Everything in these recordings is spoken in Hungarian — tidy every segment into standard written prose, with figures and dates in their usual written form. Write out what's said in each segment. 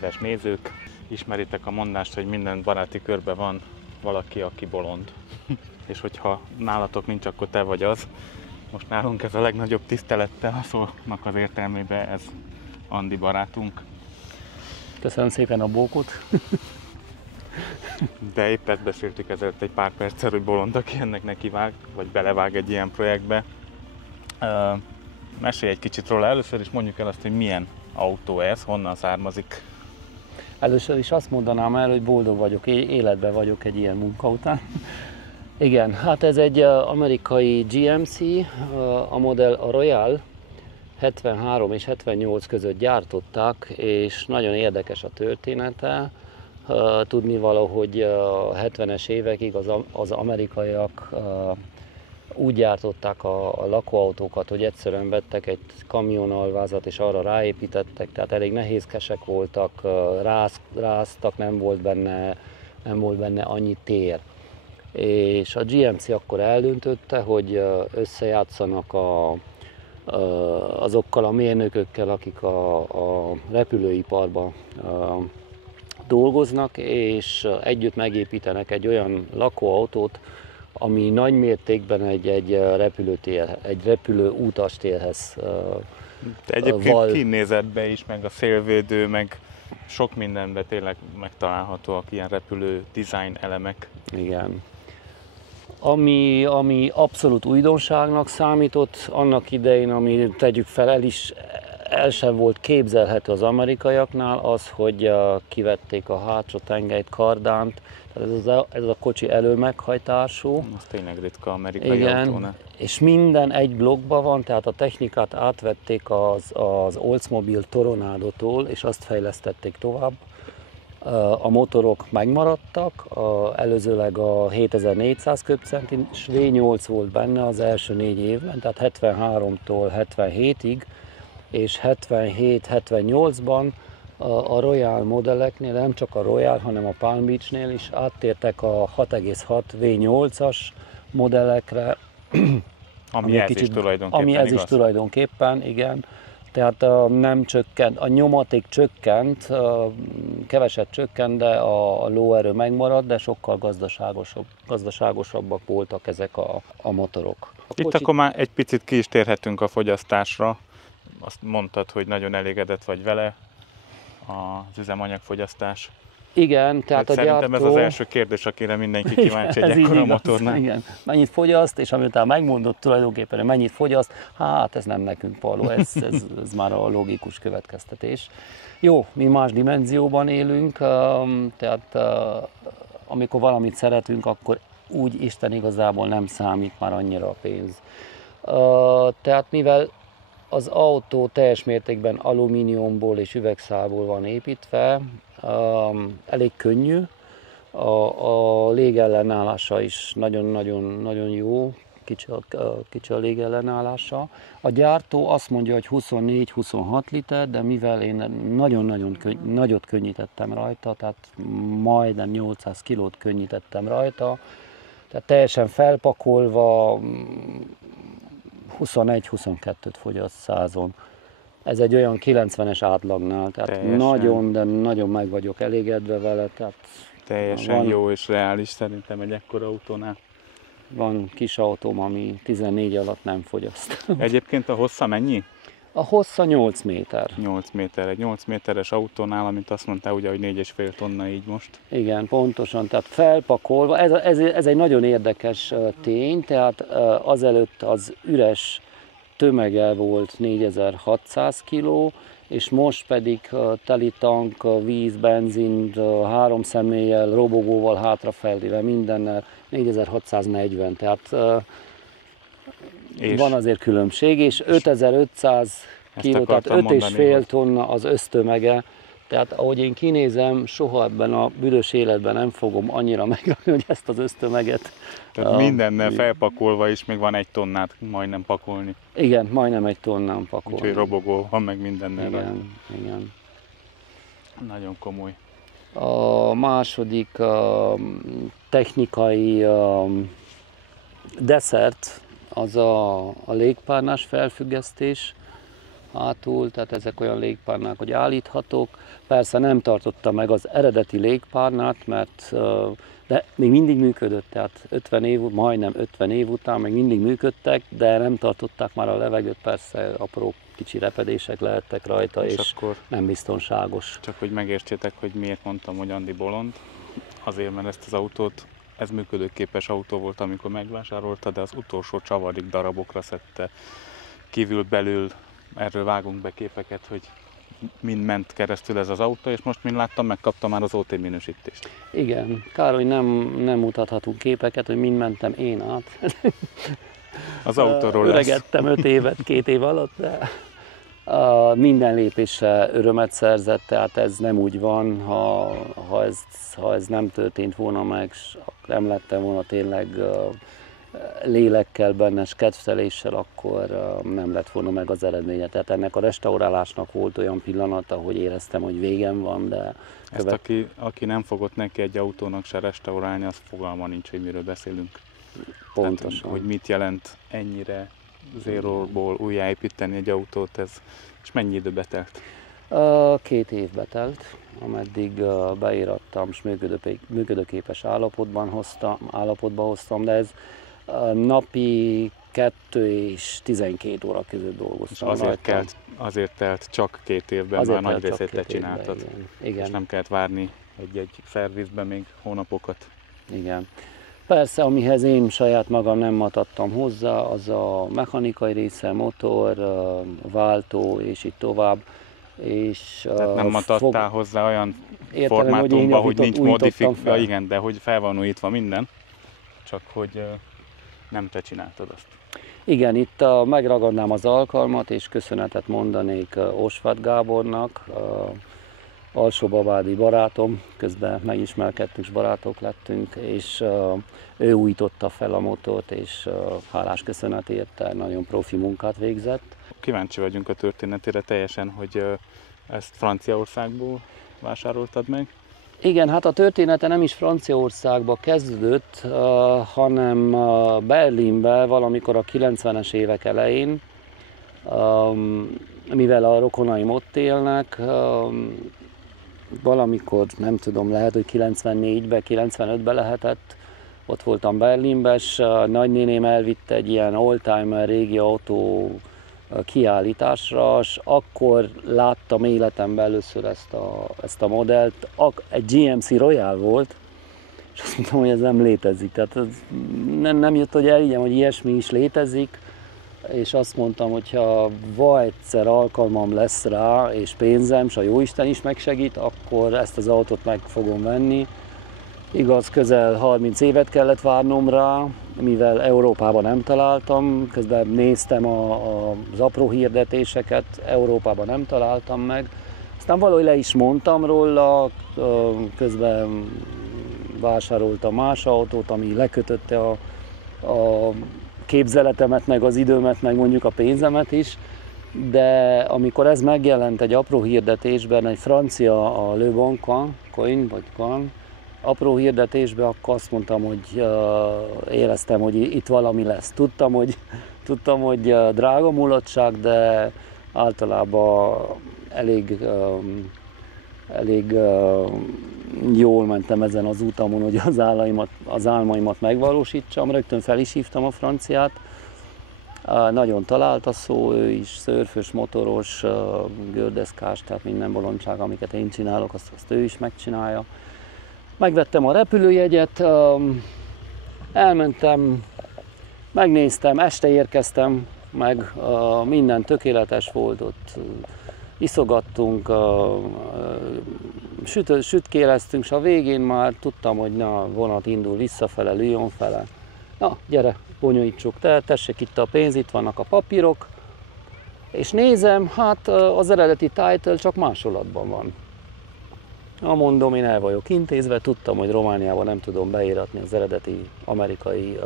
kedves nézők! Ismeritek a mondást, hogy minden baráti körben van valaki, aki bolond. És hogyha nálatok nincs, akkor te vagy az. Most nálunk ez a legnagyobb tisztelettel a szónak az értelmében, ez Andi barátunk. Köszönöm szépen a bókot. De épp ezt beszéltük ezelőtt egy pár perccel, hogy bolond, aki ennek nekivág, vagy belevág egy ilyen projektbe. Mesélj egy kicsit róla először, és mondjuk el azt, hogy milyen autó ez, honnan származik. Először is azt mondanám el, hogy boldog vagyok, életben vagyok egy ilyen munka után. Igen, hát ez egy amerikai GMC, a modell a Royale 73 és 78 között gyártották, és nagyon érdekes a története. Tudnivaló, hogy a 70-es évekig az amerikaiak úgy gyártották a lakóautókat, hogy egyszerűen vettek egy kamionalvázat és arra ráépítettek, tehát elég nehézkesek voltak, ráztak, nem volt benne annyi tér. És a GMC akkor eldöntötte, hogy összejátszanak azokkal a mérnökökkel, akik a repülőiparban dolgoznak, és együtt megépítenek egy olyan lakóautót, ami nagy mértékben egy repülő útastérhez egyébként kinézetbe is, meg a szélvédő, meg sok mindenben tényleg megtalálhatóak ilyen repülő design elemek. Igen. Ami abszolút újdonságnak számított annak idején, ami tegyük fel, el sem volt képzelhető az amerikaiaknál, az, hogy kivették a hátsó tengelyt, kardánt, tehát ez a kocsi előmeghajtású. Az tényleg ritka amerikai autónál. És minden egy blokkban van, tehát a technikát átvették az Oldsmobile Toronado-tól, és azt fejlesztették tovább. A motorok megmaradtak, előzőleg a 7400 köbcentis V8 volt benne az első 4 évben, tehát 73-tól 77-ig, és 77-78-ban a Royale modelleknél, nem csak a Royale, hanem a Palm Beachnél is áttértek a 6,6 V8-as modellekre. Ami ez is tulajdonképpen, igen. Tehát nem csökkent, a nyomaték csökkent, keveset csökkent, de a lóerő megmaradt, de sokkal gazdaságosabbak voltak ezek a motorok. Itt akkor már egy picit ki is térhetünk a fogyasztásra. Azt mondtad, hogy nagyon elégedett vagy vele, az üzemanyagfogyasztás. Igen, tehát a szerintem gyártó... ez az első kérdés, akire mindenki kíváncsi egy ekkora motornál. Igen, mennyit fogyaszt, és amit megmondott tulajdonképpen, hogy mennyit fogyaszt, hát ez nem nekünk való, ez már a logikus következtetés. Jó, mi más dimenzióban élünk, tehát amikor valamit szeretünk, akkor úgy Isten igazából nem számít már annyira a pénz. Tehát mivel az autó teljes mértékben alumíniumból és üvegszálból van építve, elég könnyű, a légellenállása is nagyon jó, kicsi a légellenállása. A gyártó azt mondja, hogy 24-26 liter, de mivel én nagyon-nagyon nagyot könnyítettem rajta, tehát majdnem 800 kilót könnyítettem rajta, tehát teljesen felpakolva 21-22-t fogyaszt 100-on. Ez egy olyan 90-es átlagnál, tehát teljesen. De nagyon meg vagyok elégedve vele. Tehát teljesen jó és reális szerintem egy ekkora autónál. Van kis autóm, ami 14 alatt nem fogyaszt. Egyébként a hossza mennyi? A hossza 8 méter. 8 méter. Egy 8 méteres autónál, amit azt mondtál, ugye, hogy 4,5 tonna így most. Igen, pontosan, tehát felpakolva. Ez egy nagyon érdekes tény, tehát azelőtt az üres tömege volt 4600 kg, és most pedig teli tank, víz, benzin, 3 személlyel, robogóval, hátrafelével, mindennel 4640, tehát van azért különbség, és 5500 kg, tehát 5,5 tonna az össztömege, tehát ahogy én kinézem, soha ebben a büdös életben nem fogom annyira megrakni, hogy ezt az össztömeget. Tehát mindennel felpakolva is még van 1 tonnát majdnem pakolni. Igen, majdnem 1 tonnán pakolni. Úgyhogy robogó van meg mindennel. Igen. Nagyon komoly. A második technikai desszert az a légpárnás felfüggesztés. hátul, tehát ezek olyan légpárnák, hogy állíthatók. Persze nem tartotta meg az eredeti légpárnát, mert de még mindig működött, tehát 50 év, majdnem 50 év után még mindig működtek, de nem tartották már a levegőt, persze apró kicsi repedések lehettek rajta, és akkor nem biztonságos. csak hogy megértsétek, hogy miért mondtam, hogy Andi bolond. Azért, mert ezt az autót, ez működőképes autó volt, amikor megvásárolta, de az utolsó csavarig darabokra szedte kívül-belül. Erről vágunk be képeket, hogy mind ment keresztül ez az autó, és most, mint láttam, megkapta már az OT minősítést. Igen, kár, hogy nem mutathatunk képeket, hogy mind mentem én át. Az autóról lesz. Öregettem 5 évet, 2 év alatt, de minden lépésre örömet szerzett, tehát ez nem úgy van, ha ez nem történt volna meg, nem lettem volna tényleg lélekkel benne, kedvteléssel, akkor nem lett volna meg az eredménye. Tehát ennek a restaurálásnak volt olyan pillanata, hogy éreztem, hogy végem van, de... Ezt aki nem fogott neki egy autónak se restaurálni, az fogalma nincs, hogy miről beszélünk. Pontosan. Tehát, hogy mit jelent ennyire zéróból újjáépíteni egy autót, és mennyi időbe telt? 2 évbe telt, ameddig beírattam, és működőképes állapotba hoztam, de ez napi 2 és 12 óra között dolgoztam. És azért telt csak 2 évben, azért már nagy részét te csináltad. Igen. És nem kellett várni egy szervizben még hónapokat. Igen. Persze, amihez én saját magam nem adtam hozzá, az a mechanikai része, motor, váltó és így tovább. És, tehát nem adtál hozzá olyan formátumban, hogy nincs modifikálva, igen, de hogy fel van újítva minden, csak hogy nem te csináltad azt. Igen, itt megragadnám az alkalmat, és köszönetet mondanék Osváth Gábornak, alsóbabádi barátom, közben megismerkedtünk, és barátok lettünk, és ő újította fel a motort, és hálás köszönet érte, nagyon profi munkát végzett. Kíváncsi vagyunk a történetére teljesen, hogy ezt Franciaországból vásároltad meg? Igen, hát a története nem is Franciaországba kezdődött, hanem Berlinben valamikor a 90-es évek elején, mivel a rokonaim ott élnek, valamikor, nem tudom, lehet, hogy 94-ben, 95-ben lehetett, ott voltam Berlinben, és nagynéném elvitte egy ilyen oldtimer régi autó kiállításra, és akkor láttam életemben először ezt a modellt. Egy GMC Royale volt, és azt mondtam, hogy ez nem létezik. Tehát nem jött, hogy elhiggyem, hogy ilyesmi is létezik, és azt mondtam, hogy ha egyszer alkalmam lesz rá, és pénzem, és a Jóisten is megsegít, akkor ezt az autót meg fogom venni. Igaz, közel 30 évet kellett várnom rá, mivel Európában nem találtam, közben néztem az apró hirdetéseket, Európában nem találtam meg. Aztán valahogy le is mondtam róla, közben vásároltam más autót, ami lekötötte a képzeletemet, meg az időmet, meg mondjuk a pénzemet is, de amikor ez megjelent egy apró hirdetésben, egy francia, a Le Bon Coin, vagy Coin, apró hirdetésben, akkor azt mondtam, hogy éreztem, hogy itt valami lesz. Tudtam, hogy drága mulatság, de általában elég jól mentem ezen az utamon, hogy az álmaimat megvalósítsam. Rögtön fel is hívtam a franciát. Nagyon talált a szó, ő is szörfös, motoros, gördeszkás, tehát minden bolondság, amiket én csinálok, azt ő is megcsinálja. Megvettem a repülőjegyet, elmentem, megnéztem, este érkeztem, meg minden tökéletes volt, ott iszogattunk, sütkéreztünk, és a végén már tudtam, hogy na, vonat indul visszafele, Lyon fele. Na, gyere, bonyolítsuk, tessék itt a pénz, itt vannak a papírok, és nézem, hát az eredeti title csak másolatban van. Mondom, én el vagyok intézve, tudtam, hogy Romániában nem tudom beíratni az eredeti amerikai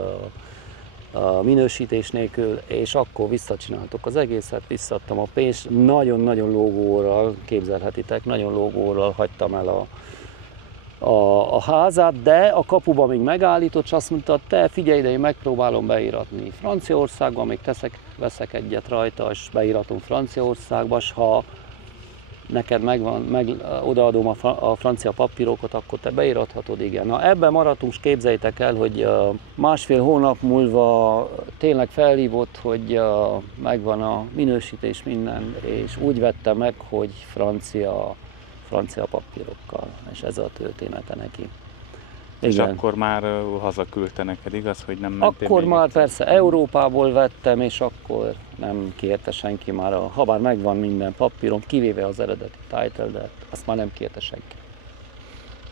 minősítés nélkül, és akkor visszacsináltuk az egészet, visszaadtam a pénzt, nagyon-nagyon lógóorral, képzelhetitek, nagyon lógóorral hagytam el a házát, de a kapuba még megállított, és azt mondta, te figyelj ide, én megpróbálom beíratni Franciaországba, még veszek egyet rajta, és beíratom Franciaországba, és ha neked odaadom a francia papírokat, akkor te beírathatod, igen. Na ebben maradtunk, és képzeljétek el, hogy másfél hónap múlva tényleg felhívott, hogy megvan a minősítés minden, és úgy vette meg, hogy francia papírokkal, és ez a története neki. És Igen. akkor már hazaküldte neked, igaz, hogy nem mentél Akkor még már egyszer? persze Európából vettem, és akkor nem kérte senki már, ha bár megvan minden papírom, kivéve az eredeti title, de azt már nem kérte senki.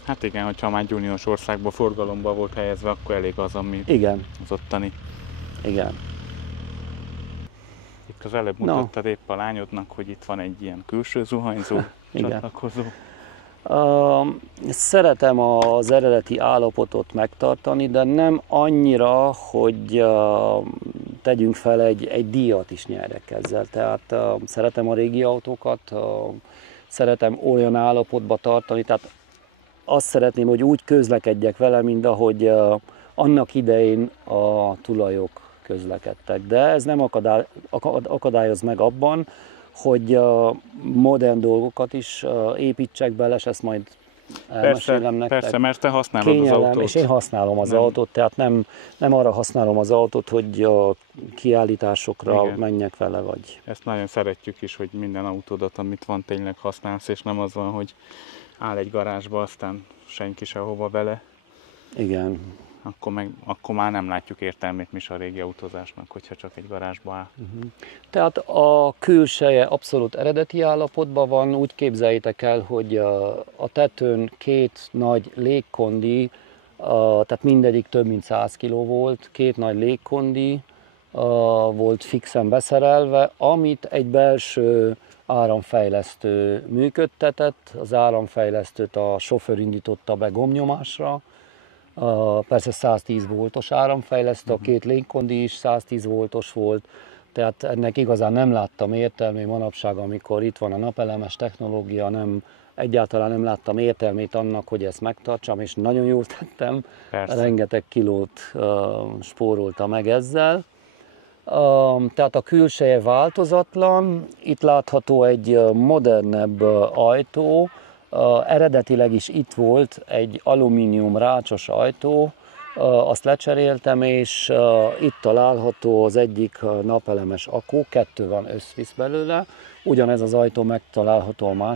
Hát igen, hogyha már juniors országban forgalomba volt helyezve, akkor elég az, ami Igen, az ottani. igen. Itt az előbb mutattad épp a lányodnak, hogy itt van egy ilyen külső zuhanyzó, Igen. csatlakozó. Szeretem az eredeti állapotot megtartani, de nem annyira, hogy tegyünk fel egy díjat is nyerjek ezzel. Tehát szeretem a régi autókat, szeretem olyan állapotba tartani, tehát azt szeretném, hogy úgy közlekedjek vele, mint ahogy annak idején a tulajok közlekedtek. De ez nem akadályoz meg abban, hogy modern dolgokat is építsek bele, és ezt majd elmesélem nektek. Persze, mert te használod Kényelem, az autót. és én használom az autót, tehát nem arra használom az autót, hogy a kiállításokra Igen. menjek vele, vagy... Ezt nagyon szeretjük is, hogy minden autódat, amit van, tényleg használsz, és nem az van, hogy áll egy garázsba, aztán senki sehova vele. Igen. Akkor már nem látjuk értelmét mi is a régi autózásnak, hogyha csak egy garázsba áll. Tehát a külseje abszolút eredeti állapotban van, úgy képzeljétek el, hogy a tetőn két nagy légkondi, tehát mindegyik több mint 100 kg volt, két nagy légkondi volt fixen beszerelve, amit egy belső áramfejlesztő működtetett, az áramfejlesztőt a sofőr indította be gombnyomásra, persze 110 voltos áramfejlesztő, a két légkondi is 110 voltos volt, tehát ennek igazán nem láttam értelmét manapság, amikor itt van a napelemes technológia, egyáltalán nem láttam értelmét annak, hogy ezt megtartsam, és nagyon jól tettem, Persze. rengeteg kilót spórolta meg ezzel. Tehát a külseje változatlan, itt látható egy modernebb ajtó, eredetileg is itt volt egy alumínium rácsos ajtó, azt lecseréltem, és itt található az egyik napelemes akku, 2 van összvisz belőle, ugyanez az ajtó megtalálható a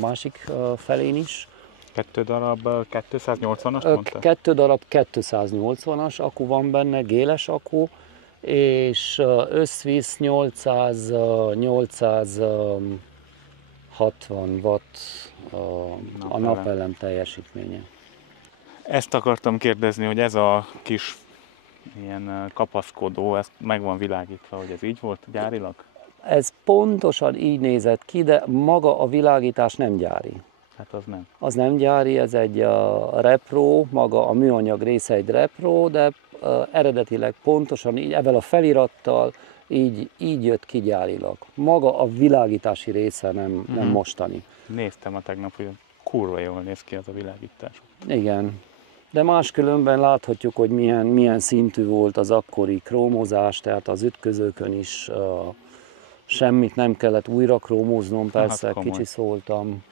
másik felén is. 2 darab 280-as mondtad? 2 darab 280-as akku van benne, géles akku, és összvisz 860 watt a napelem teljesítménye. Ezt akartam kérdezni, hogy ez a kis ilyen kapaszkodó, ezt meg van világítva, hogy ez így volt gyárilag? Ez pontosan így nézett ki, de maga a világítás nem gyári. Hát az nem. Az nem gyári, ez egy repro, maga a műanyag része egy repro, de eredetileg pontosan így, ezzel a felirattal így jött ki gyárilag. Maga a világítási része nem mostani. Néztem a tegnap, hogy kurva jól néz ki az a világítás. Igen, de máskülönben láthatjuk, hogy milyen szintű volt az akkori krómozás, tehát az ütközőkön is semmit nem kellett újra krómoznom, persze komoly. kicsi szóltam,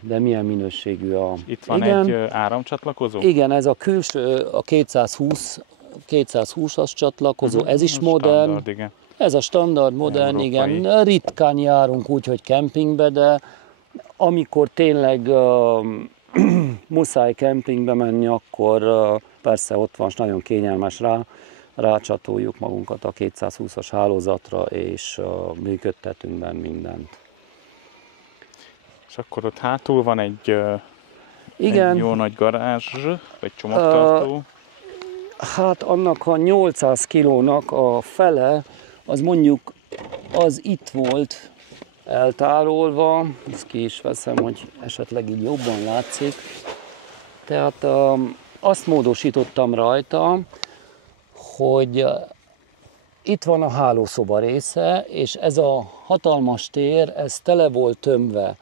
de milyen minőségű a... Itt van egy áramcsatlakozó? Igen, ez a külső, a 220-as csatlakozó, ez is modern. Standard, igen. Ez a standard, modern, Európai. igen. Ritkán járunk úgy, hogy kempingbe, de amikor tényleg muszáj kempingbe menni, akkor persze ott van, és nagyon kényelmes rácsatoljuk magunkat a 220-as hálózatra, és működtetünk benne mindent. És akkor ott hátul van egy Igen. jó nagy garázs, vagy csomagtartó. Hát annak a 800 kilónak a fele, az mondjuk az itt volt eltárolva, ezt ki is veszem, hogy esetleg így jobban látszik. Tehát azt módosítottam rajta, hogy itt van a hálószoba része, és ez a hatalmas tér, ez tele volt tömve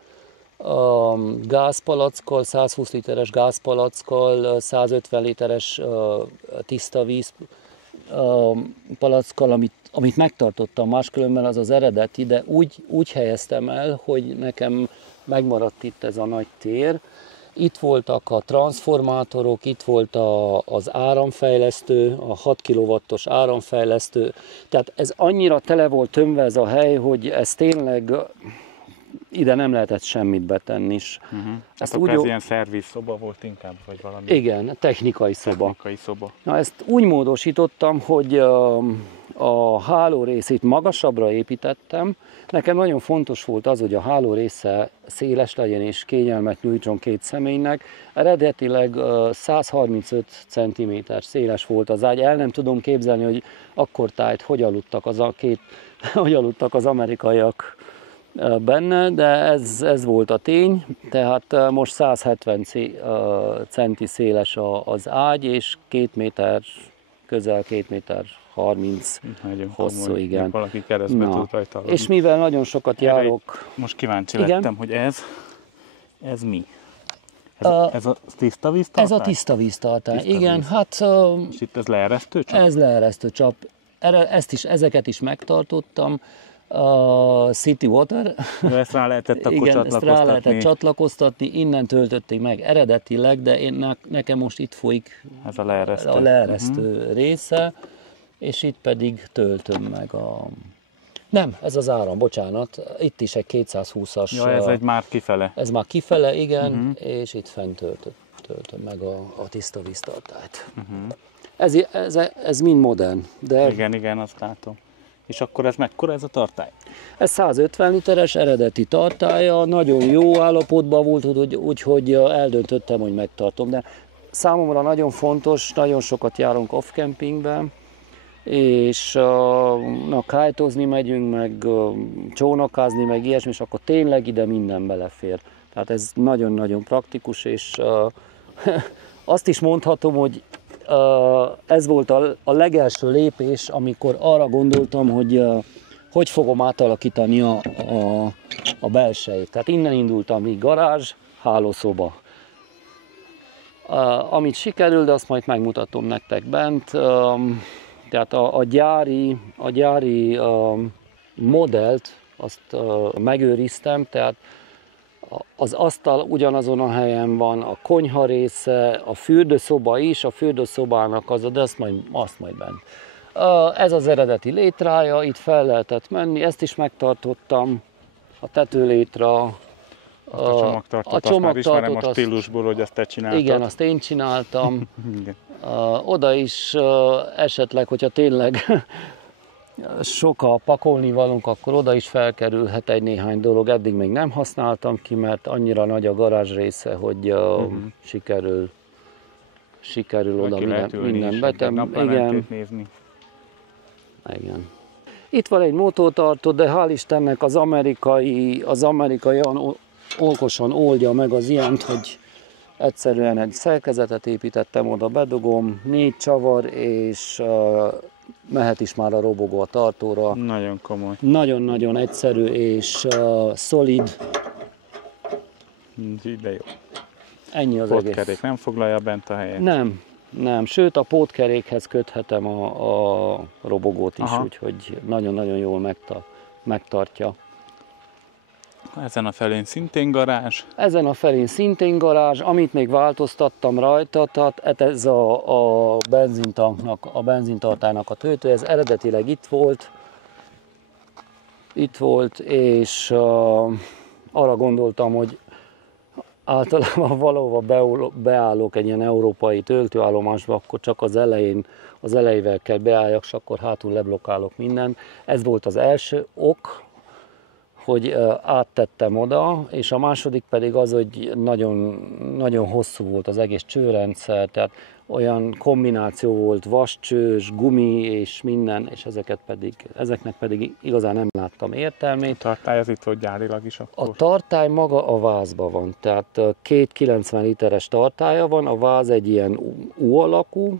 gázpalackkal, 120 literes gázpalackkal, 150 literes tiszta víz palackkal, amit megtartottam, máskülönben az az eredeti, de úgy helyeztem el, hogy nekem megmaradt itt ez a nagy tér. Itt voltak a transformátorok, itt volt az áramfejlesztő, a 6 kW-os áramfejlesztő. Tehát ez annyira tele volt tömve ez a hely, hogy ez tényleg ide nem lehetett semmit betenni is. Hát akkor ez ilyen szerviz-szoba volt inkább, vagy valami? Igen, technikai szoba. Technikai szoba. Na, ezt úgy módosítottam, hogy a háló részét magasabbra építettem. Nekem nagyon fontos volt az, hogy a háló része széles legyen és kényelmet nyújtson két személynek. Eredetileg 135 cm széles volt az ágy. El nem tudom képzelni, hogy akkor tájt hogy aludtak az amerikaiak benne, de ez volt a tény. Tehát most 170 centi széles az ágy, és 2 méter, közel 2 méter 30 nagyon hosszú, komoly, igen. Valaki keresztbe tud rajta aludni. És mivel nagyon sokat járok... Most kíváncsi igen? lettem, hogy ez mi? Ez a tiszta víztartály? Ez a tiszta víztartály, tiszta igen. Víz. Hát, és itt ez leeresztő csap? Ez leeresztő csap. Ezeket is megtartottam. City Water. Ja, ezt rá lehetett akkor igen, csatlakoztatni. Ezt rá lehetett csatlakoztatni, innen töltötték meg eredetileg, de nekem most itt folyik ez a leeresztő, része, és itt pedig töltöm meg a... Nem, ez az áram, bocsánat, itt is egy 220-as... Ja, ez egy már kifele. Ez már kifele, igen, és itt fent töltöm meg a tiszta víztartályt. Ez mind modern, de... Igen, azt látom. És akkor ez mekkora ez a tartály? Ez 150 literes eredeti tartálya, nagyon jó állapotban volt, úgyhogy eldöntöttem, hogy megtartom. De számomra nagyon fontos, nagyon sokat járunk off-campingbe, és kite-ozni megyünk, meg csónakázni, meg ilyesmi, és akkor tényleg ide minden belefér. Tehát ez nagyon-nagyon praktikus, és azt is mondhatom, hogy ez volt a legelső lépés, amikor arra gondoltam, hogy fogom átalakítani a belsejét. Tehát innen indultam, így garázs, hálószoba. Amit sikerül, de azt majd megmutatom nektek bent. Tehát a gyári modellt azt megőriztem, azt az asztal ugyanazon a helyen van, a konyha része, a fürdőszoba is, a fürdőszobának de azt majd bent. Ez az eredeti létrája, itt fel lehetett menni, ezt is megtartottam, a tetőlétra. A csomagtartót már ismerem a stílusból, hogy azt te csináltad. Igen, azt én csináltam. Igen. Oda is esetleg, hogyha tényleg sok a pakolnivalónk, akkor oda is felkerülhet egy néhány dolog. Eddig még nem használtam ki, mert annyira nagy a garázs része, hogy sikerül oda minden betem. Nézni. Igen. Itt van egy motortartó, de hál' Istennek az amerikai olyan okosan oldja meg az ilyent, hogy egyszerűen egy szerkezetet építettem, oda bedugom, 4 csavar, és mehet is már a robogó a tartóra. Nagyon komoly. Nagyon-nagyon egyszerű és szolid. De jó. Ennyi az Pótkerék egész. nem foglalja bent a helyet? Nem. Sőt, a pótkerékhez köthetem a robogót is, úgyhogy nagyon-nagyon jól megtartja. Ezen a felén szintén garázs? Ezen a felén szintén garázs, amit még változtattam rajta, tehát ez a benzintanknak, a benzintartálynak a töltő, ez eredetileg itt volt, és arra gondoltam, hogy általában valahova beállok egy ilyen európai töltőállomásba, akkor csak az elejével kell beálljak, és akkor hátul leblokkálok mindent. Ez volt az első ok, hogy áttettem oda, és a második pedig az, hogy nagyon, nagyon hosszú volt az egész csőrendszer, tehát olyan kombináció volt, vascsős, gumi és minden, és ezeknek pedig igazán nem láttam értelmét. A tartály az itt volt gyárilag is akkor? A tartály maga a vázban van, tehát 2 90 literes tartálya van, a váz egy ilyen U alakú,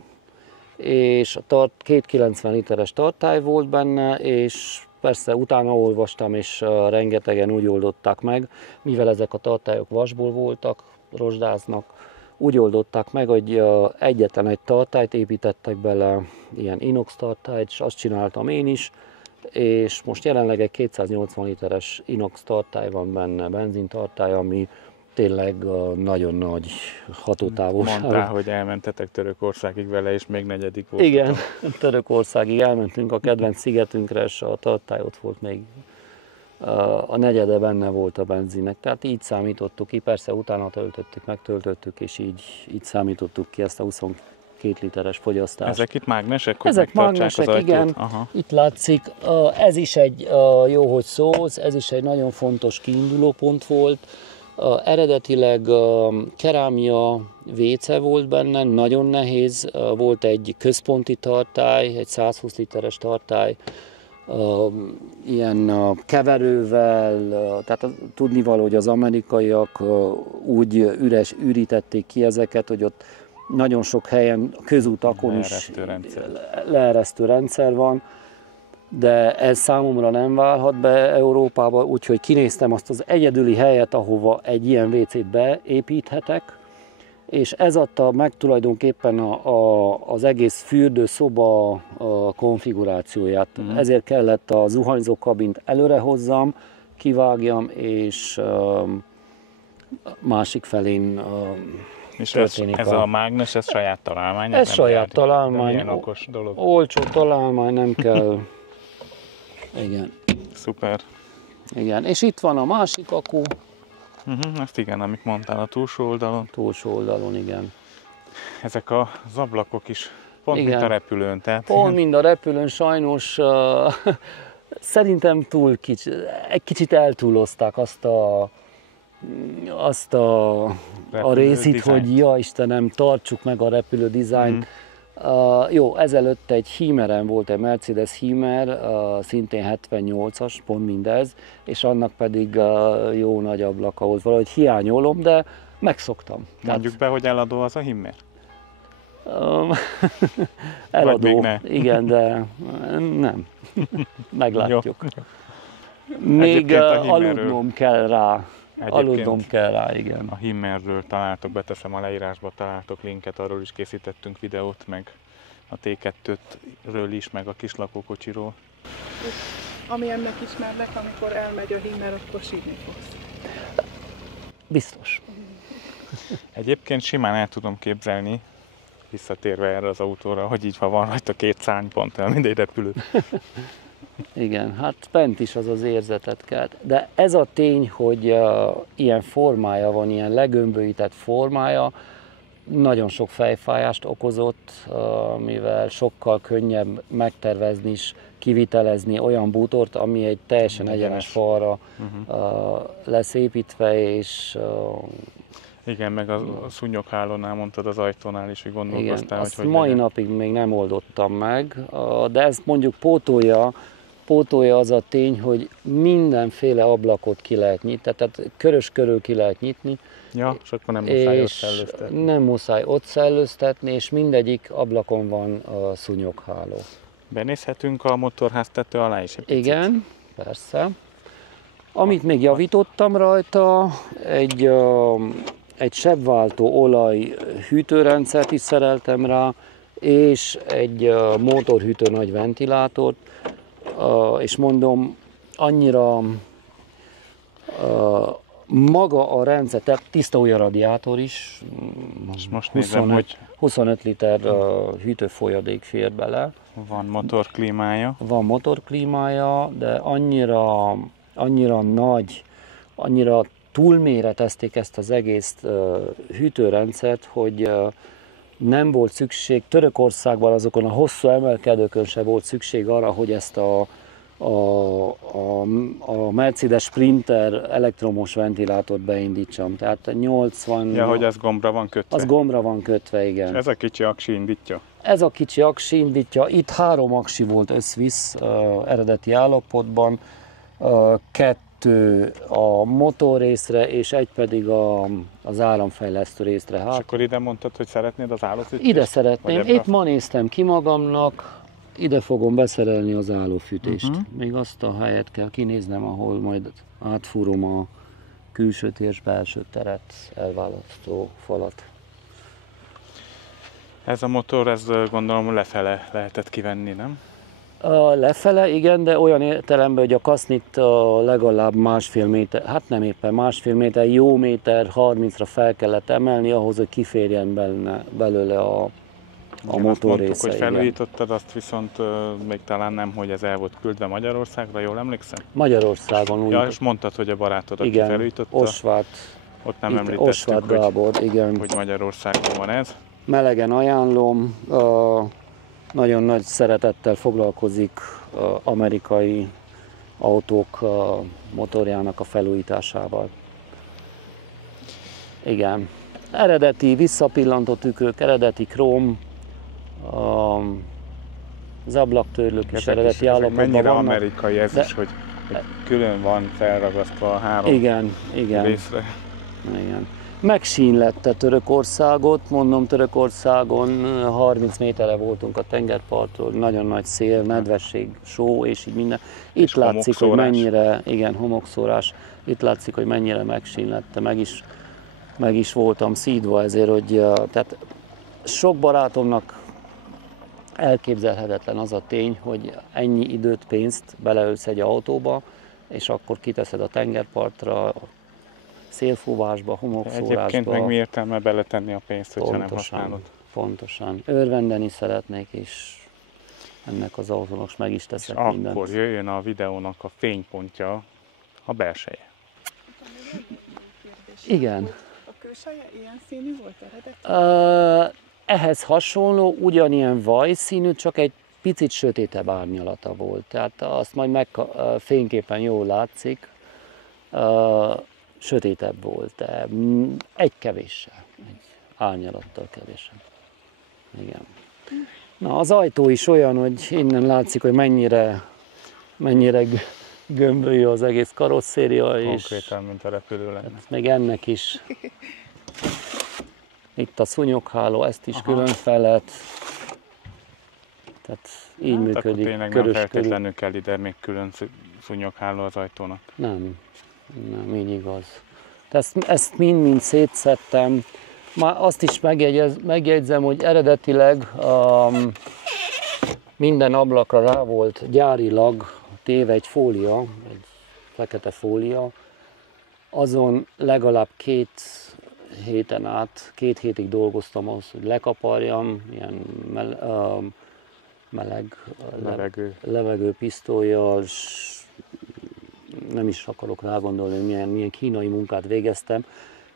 és 2 90 literes tartály volt benne, és persze utána olvastam, és rengetegen úgy oldották meg, mivel ezek a tartályok vasból voltak, rozsdáznak, úgy oldották meg, hogy egyetlen egy tartályt építettek bele, ilyen inox tartályt, és azt csináltam én is, és most jelenleg egy 280 literes inox tartály van benne, benzintartály, ami tényleg nagyon nagy hatótávolság. Mondtál, hogy elmentetek Törökországig vele, és még negyedik volt. Igen, Törökországig elmentünk a kedvenc szigetünkre, és a tartály ott volt még. A negyede benne volt a benzinnek, tehát így számítottuk ki, persze utána töltöttük, megtöltöttük, és így számítottuk ki ezt a 22 literes fogyasztást. Ezek itt mágnesek, hogy Ezek megtartsák mágnesek, az ajtót? igen. Aha. Itt látszik, ez is egy, jó, hogy szólsz, ez is egy nagyon fontos kiindulópont volt. Eredetileg kerámia véce volt benne, nagyon nehéz, volt egy központi tartály, egy 120 literes tartály, ilyen keverővel, tehát tudnivaló, hogy az amerikaiak úgy ürítették ki ezeket, hogy ott nagyon sok helyen, közutakon is leeresztő rendszer van, de ez számomra nem válhat be Európába, úgyhogy kinéztem azt az egyedüli helyet, ahova egy ilyen WC-t beépíthetek, és ez adta meg tulajdonképpen az egész fürdőszoba konfigurációját. Ezért kellett a zuhanyzó kabint előre hozzam, kivágjam, és másik felén és ez a mágnes, ez saját találmány? Ez saját találmány, milyen okos dolog. Olcsó találmány, nem kell. Igen. Szuper. Igen, és itt van a másik akku. Ezt igen, amit mondtál a túlsó oldalon. Túlsó oldalon, igen. Ezek az ablakok is pont igen. mint a repülőn. Tehát pont mint a repülőn, sajnos szerintem egy kicsit eltúlozták azt a részét, hogy ja Istenem, tartsuk meg a repülő dizájnt. Jó, ezelőtt egy Himeren volt, egy Mercedes Himer, szintén 78-as, pont mindez, és annak pedig jó nagy ablaka volt. Valahogy hiányolom, de megszoktam. Mondjuk be, hogy eladó az a Himmer? Eladó, igen, de nem. Meglátjuk. Még aludnom kell rá. Aludnom kell rá, igen. A Himmerről találtok, beteszem a leírásba, találtok linket, arról is készítettünk videót, meg a T2-ről is, meg a kis lakókocsiról. Amilyennek ismerlek, amikor elmegy a Himmer, akkor sírni fogsz. Biztos. Egyébként simán el tudom képzelni, visszatérve erre az autóra, hogy így, ha van rajta két szárnypont, mindegy repülő. Igen, hát bent is az az érzetet kelt. De ez a tény, hogy ilyen formája van, ilyen legömbölyített formája, nagyon sok fejfájást okozott, mivel sokkal könnyebb megtervezni és kivitelezni olyan bútort, ami egy teljesen egyenes falra lesz építve, és igen, meg a szúnyoghálónál mondtad az ajtónál is, hogy gondolkoztál, igen, hogy azt mai napig még nem oldottam meg, de ezt mondjuk pótolja az a tény, hogy mindenféle ablakot ki lehet nyitni, tehát körös körül ki lehet nyitni. Ja, és akkor nem muszáj ott szellőztetni. Nem muszáj ott szellőztetni, és mindegyik ablakon van a szúnyogháló. Benézhetünk a motorháztető alá is egy picit? Igen, persze. Amit még javítottam rajta, egy sebváltó olaj hűtőrendszert is szereltem rá, és egy motorhűtő nagy ventilátort, és mondom, annyira maga a rendszer, tehát tiszta új a radiátor is, most nézem, hogy 25 liter hűtőfolyadék fér bele. Van motorklímája. Van motorklímája, de annyira nagy, annyira túlméretezték ezt az egész hűtőrendszert, hogy nem volt szükség, Törökországban azokon a hosszú emelkedőkön se volt szükség arra, hogy ezt a Mercedes Sprinter elektromos ventilátort beindítsam. Tehát 80... Ja, hogy ez gombra van kötve? Az gombra van kötve, igen. És ez a kicsi aksi indítja? Ez a kicsi aksi indítja. Itt 3 aksi volt összvisz eredeti állapotban. 2 a motor részre, és 1 pedig az áramfejlesztő részre. És akkor ide mondtad, hogy szeretnéd az állószűtést? Ide szeretném. Itt ma néztem ki magamnak. ide fogom beszerelni az állófűtést. Még azt a helyet kell kinéznem, ahol majd átfúrom a külső tér és belső teret elválasztó falat. Ez a motor, ez gondolom lefele lehetett kivenni, nem? Lefele, igen, de olyan értelemben, hogy a kasznit legalább 1,5 méter, hát nem éppen 1,5 méter, jó méter 30-ra fel kellett emelni ahhoz, hogy kiférjen belőle a Igen, azt motor mondtuk, része. hogy Igen. felújítottad, azt viszont még talán nem, hogy ez el volt küldve Magyarországra, jól emlékszem? Magyarországon úgy. Ja, és mondtad, hogy a barátod, aki Igen, felújította, Osvát, ott nem itt említettük, Osvát Gábor, igen. hogy Magyarországon van ez. Melegen ajánlom, nagyon nagy szeretettel foglalkozik amerikai autók motorjának a felújításával. Igen. Eredeti visszapillantó tükrök, eredeti króm, az ablaktörlők is eredeti állapotban mennyire vannak. amerikai ez is, hogy külön van felragasztva a 3 Igen, igen. részre. Igen. Megsínlette Törökországot, mondom Törökországon 30 méterre voltunk a tengerparttól, nagyon nagy szél, nedvesség, só és így minden. Itt És látszik, hogy homokszórás. mennyire, igen, homokszórás, itt látszik, hogy mennyire megsínlette, meg is voltam szídva ezért, hogy tehát sok barátomnak elképzelhetetlen az a tény, hogy ennyi időt, pénzt beleölsz egy autóba, és akkor kiteszed a tengerpartra, szélfúvásba, homokszórásba. Egyébként meg mi értelme beletenni a pénzt, hogyha nem használod? Pontosan. Örvendeni szeretnék, és ennek az autónak meg is És teszek mindent. akkor jöjjön a videónak a fénypontja, a belseje. Igen. A külseje ilyen színű volt eredetileg? Ehhez hasonló, ugyanilyen vajszínű, csak egy picit sötétebb árnyalata volt. Tehát azt majd fényképen jól látszik. Sötétebb volt, de egy kevéssel, egy árnyalattal kevéssel. Igen. Na, az ajtó is olyan, hogy innen látszik, hogy mennyire gömbölyű az egész karosszéria, és Konkrétan, mint a repülő lenne. még ennek is itt a szúnyogháló, ezt is külön fel lehet, tehát így Akkor működik, tényleg nem körös körül. feltétlenül kell ide még külön szúnyogháló az ajtónak. Nem, így igaz. Ezt mind szétszedtem. Már azt is megjegyzem, hogy eredetileg minden ablakra rá volt gyárilag téve egy fólia, egy fekete fólia. Azon legalább 2 héten át, 2 hétig dolgoztam ahhoz, hogy lekaparjam, ilyen meleg levegőpisztollyal, nem is akarok rágondolni, hogy milyen kínai munkát végeztem,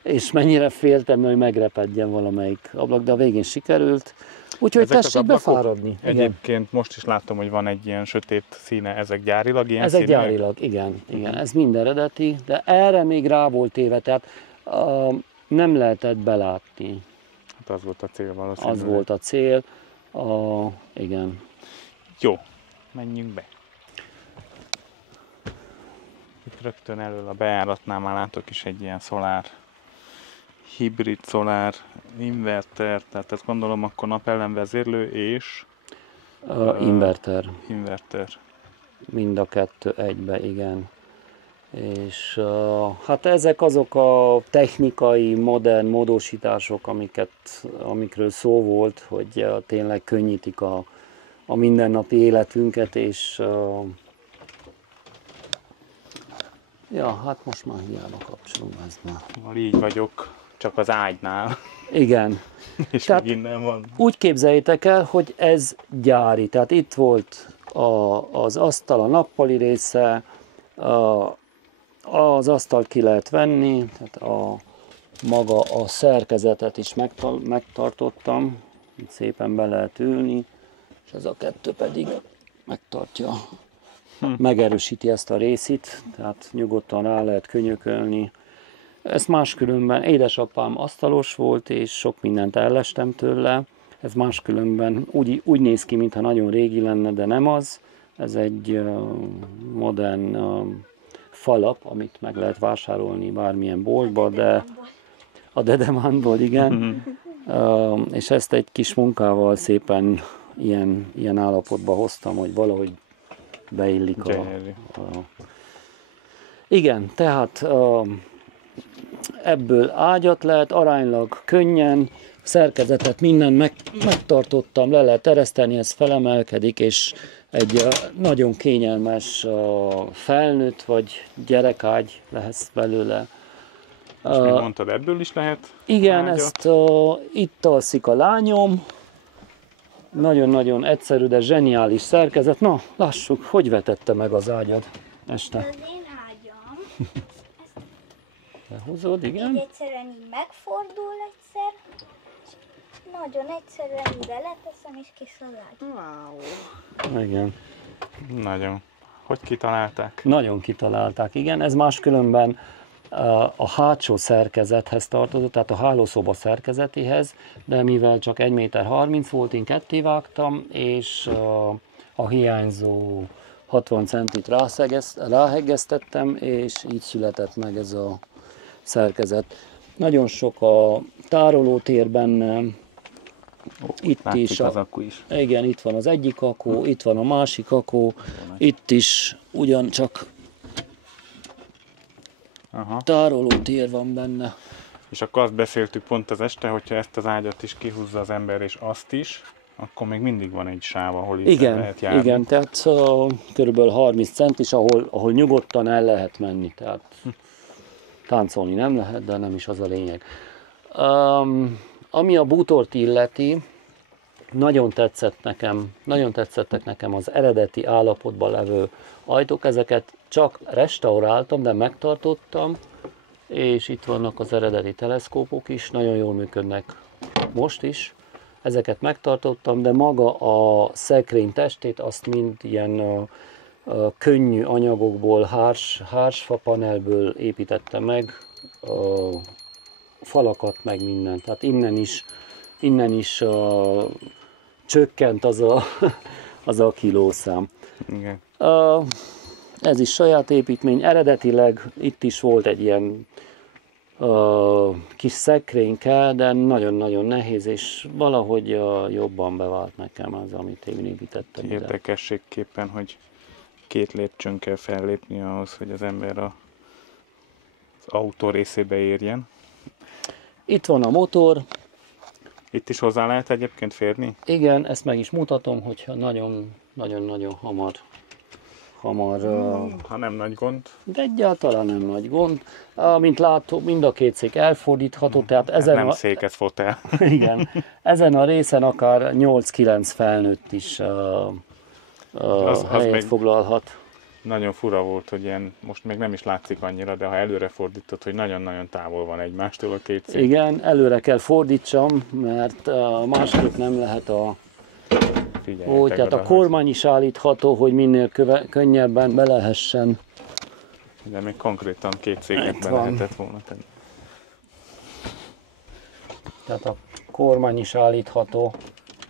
és mennyire féltem, hogy megrepedjen valamelyik ablak, de a végén sikerült. Úgyhogy Ezek az tessék ablakok? befáradni. Igen. Egyébként most is látom, hogy van egy ilyen sötét színe, ezek gyárilag ilyen Ezek színűek? gyárilag, igen, ez minden eredeti, de erre még rá volt téve, tehát nem lehetett belátni. Hát az volt a cél valószínűleg. Az volt a cél, igen. Jó, menjünk be. Itt rögtön elől a bejáratnál már látok is egy ilyen szolár, hibrid szolár inverter, tehát ezt gondolom akkor napellemvezérlő és Inverter. Mind a kettő egybe, igen. És hát ezek azok a technikai, modern módosítások, amikről szó volt, hogy tényleg könnyítik a mindennapi életünket, és ja, hát most már hiába kapcsolom, ez már. így vagyok, csak az ágynál, Igen. és Tehát még innen van. úgy képzeljétek el, hogy ez gyári, tehát itt volt az asztal, a nappali része, az asztalt ki lehet venni, tehát maga a szerkezetet is megtartottam, itt szépen be lehet ülni, és ez a kettő pedig megtartja, megerősíti ezt a részét, tehát nyugodtan rá lehet könyökölni. Ezt máskülönben, édesapám asztalos volt, és sok mindent ellestem tőle, ez máskülönben úgy néz ki, mintha nagyon régi lenne, de nem az. Ez egy modern falap, amit meg lehet vásárolni bármilyen boltba, de a Dedemánból, igen. És ezt egy kis munkával szépen ilyen állapotba hoztam, hogy valahogy beillik Gyönyörű. Igen, tehát ebből ágyat lehet aránylag könnyen, szerkezetet minden megtartottam, le lehet ereszteni, ez felemelkedik, és egy nagyon kényelmes felnőtt vagy gyerekágy lesz belőle. És még mondtad, ebből is lehet Igen, ágyat? itt alszik a lányom. Nagyon-nagyon egyszerű, de zseniális szerkezet. Na, lássuk, hogy vetette meg az ágyad este. Az én ágyam. Lehúzod, Így igen? egyszerűen így megfordul egyszer. És nagyon egyszerűen ide leteszem és kész az ágy. Wow. Igen. Nagyon. Hogy kitalálták? Nagyon kitalálták, igen. Ez máskülönben a hátsó szerkezethez tartozott, tehát a hálószoba szerkezetéhez, de mivel csak 1,30 m volt, én ketté vágtam, és a hiányzó 60 centit ráhegesztettem, és így született meg ez a szerkezet. Nagyon sok a tárolótér benne, itt Látszik is. az akku is. Igen, itt van az egyik akó, itt van a másik akó, itt is ugyancsak Aha. tárolótér van benne. És akkor azt beszéltük pont az este, hogyha ezt az ágyat is kihúzza az ember, és azt is, akkor még mindig van egy sáv, ahol itt Igen, lehet járni. igen, tehát körülbelül 30 centis, ahol nyugodtan el lehet menni. Tehát táncolni nem lehet, de nem is az a lényeg. Ami a bútort illeti, nagyon tetszettek nekem az eredeti állapotban levő ajtók. Ezeket csak restauráltam, de megtartottam, és itt vannak az eredeti teleszkópok is, nagyon jól működnek most is. Ezeket megtartottam, de maga a szekrény testét azt mind ilyen könnyű anyagokból, hársfa panelből építettem meg, falakat meg mindent. Tehát innen is csökkent az a kilószám. Igen. Ez is saját építmény. Eredetileg itt is volt egy ilyen kis szekrényke, de nagyon-nagyon nehéz, és valahogy jobban bevált nekem az, amit én építettem ide. Érdekességképpen, hogy 2 lépcsőn kell fellépni ahhoz, hogy az ember az autó részébe érjen. Itt van a motor. Itt is hozzá lehet egyébként férni? Igen, ezt meg is mutatom, hogyha nagyon-nagyon hamar Ha nem nagy gond. de egyáltalán nem nagy gond. Mint látom, mind a két szék elfordítható, tehát Ez ezen nem a, szék, ez fotel. igen, ezen a részen akár 8-9 felnőtt is Az helyet még- foglalhat. Nagyon fura volt, hogy ilyen, most még nem is látszik annyira, de ha előre fordítod, hogy nagyon-nagyon távol van egymástól a két szék. Igen, előre kell fordítsam, mert másképp nem lehet Figyeljetek tehát a oda, kormány is állítható, hogy minél könnyebben be lehessen. de még konkrétan 2 széket Itt be van. lehetett volna tenni. Tehát a kormány is állítható.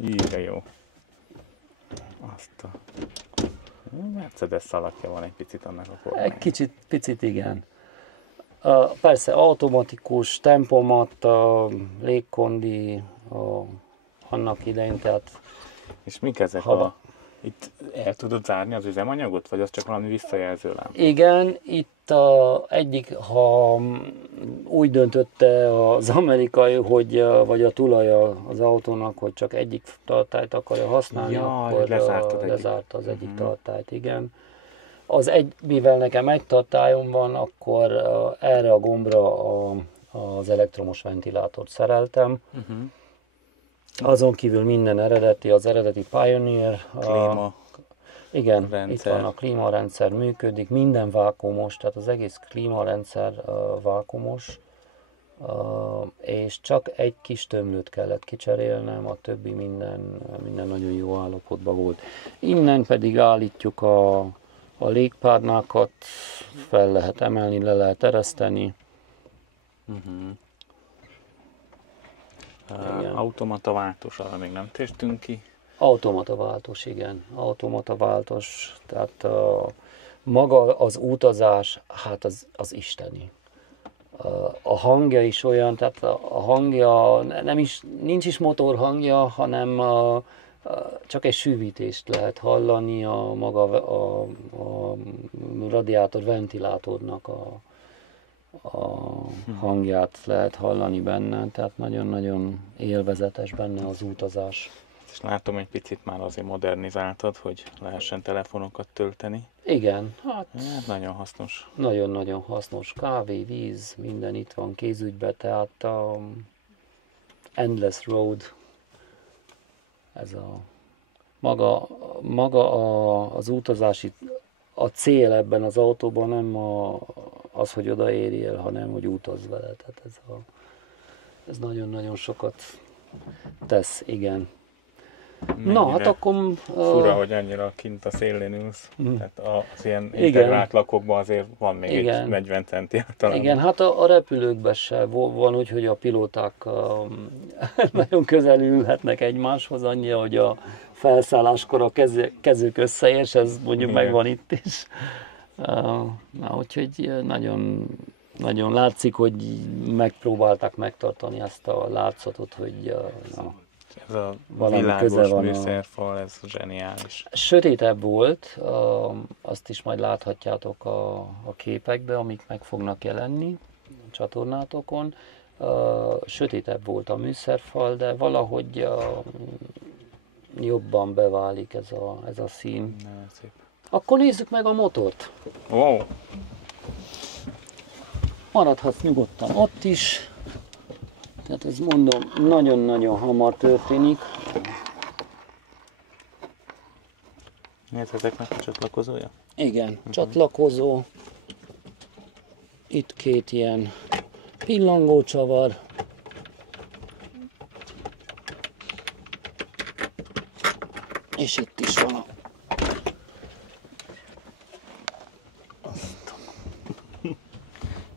Így, de jó. Azt a... Mercedes szalagja van egy picit annak a formájában. Egy picit igen. Persze automatikus, tempomat, légkondi, annak idején, tehát És mik ezek Ha- Itt el tudod zárni az üzemanyagot, vagy az csak valami visszajelző lám? igen, itt egyik, ha úgy döntötte az amerikai, hogy, vagy a tulaja az autónak, hogy csak egyik tartályt akarja használni, Jaj, akkor lezártad egyik. lezárta az egyik tartályt, igen. Mivel nekem egy tartályom van, akkor erre a gombra az elektromos ventilátort szereltem. Azon kívül minden eredeti, az eredeti Pioneer. Klíma. Igen, rendszer. itt van a klímarendszer, működik, minden vákuumos, tehát az egész klímarendszer vákuumos, és csak egy kis tömlőt kellett kicserélnem, a többi minden nagyon jó állapotban volt. Innen pedig állítjuk a légpárnákat, fel lehet emelni, le lehet ereszteni. Igen. Automata váltós, arra még nem tértünk ki. Automata váltós, igen. Automata váltós, tehát maga az utazás, hát az isteni. A hangja is olyan, tehát a hangja, nincs is motorhangja, hanem csak egy sűvítést lehet hallani, a maga a radiátor ventilátornak a hangját lehet hallani benne, tehát nagyon-nagyon élvezetes benne az utazás. És látom, egy picit már azért modernizáltad, hogy lehessen telefonokat tölteni. Igen, hát Nagyon hasznos. nagyon-nagyon hasznos. Kávé, víz, minden itt van kézügyben, tehát a Endless Road, ez a maga az utazási, a cél ebben az autóban nem az, hogy odaérjél, hanem hogy utazz vele. Tehát ez nagyon-nagyon sokat tesz, igen. Na, hát akkor... Fura, hogy annyira kint a szélén ülsz. Tehát az ilyen integrált lakokban azért van még egy 40 centi általában. Igen, hát a repülőkben se van úgy, hogy a pilóták nagyon közel ülhetnek egymáshoz, annyi, hogy a felszálláskor a kezük összeér, és ez mondjuk megvan itt is. Na, úgyhogy nagyon látszik, hogy megpróbálták megtartani ezt a látszatot, hogy ez a valami világos köze van műszerfal, ez zseniális. Sötétebb volt, azt is majd láthatjátok a képekbe, amik meg fognak jelenni a csatornátokon. Sötétebb volt a műszerfal, de valahogy jobban beválik ez a szín. Nagyon szép. Akkor nézzük meg a motort. Wow. Maradhatsz nyugodtan ott is. Tehát ez mondom, nagyon-nagyon hamar történik. Nézzetek meg a csatlakozója? Igen, csatlakozó. Itt két ilyen pillangócsavar. És itt is van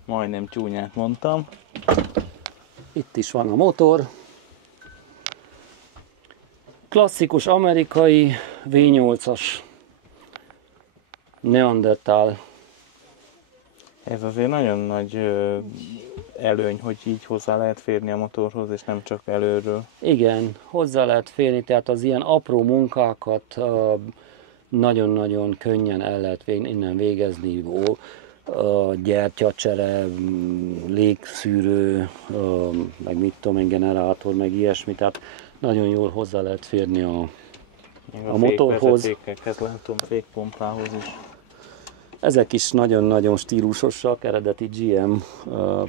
Majdnem csúnyát mondtam. Itt is van a motor. Klasszikus amerikai V8-as Neanderthal. Ez azért nagyon nagy előny, hogy így hozzá lehet férni a motorhoz, és nem csak előről. Igen, hozzá lehet férni, tehát az ilyen apró munkákat nagyon-nagyon könnyen el lehet innen végezni. Gyertyacsere, légszűrő, meg mit tudom én, generátor, meg ilyesmi, tehát nagyon jól hozzá lehet férni a motorhoz. Fékvezetékekhez látom, fékpompához is. Ezek is nagyon-nagyon stílusosak, eredeti GM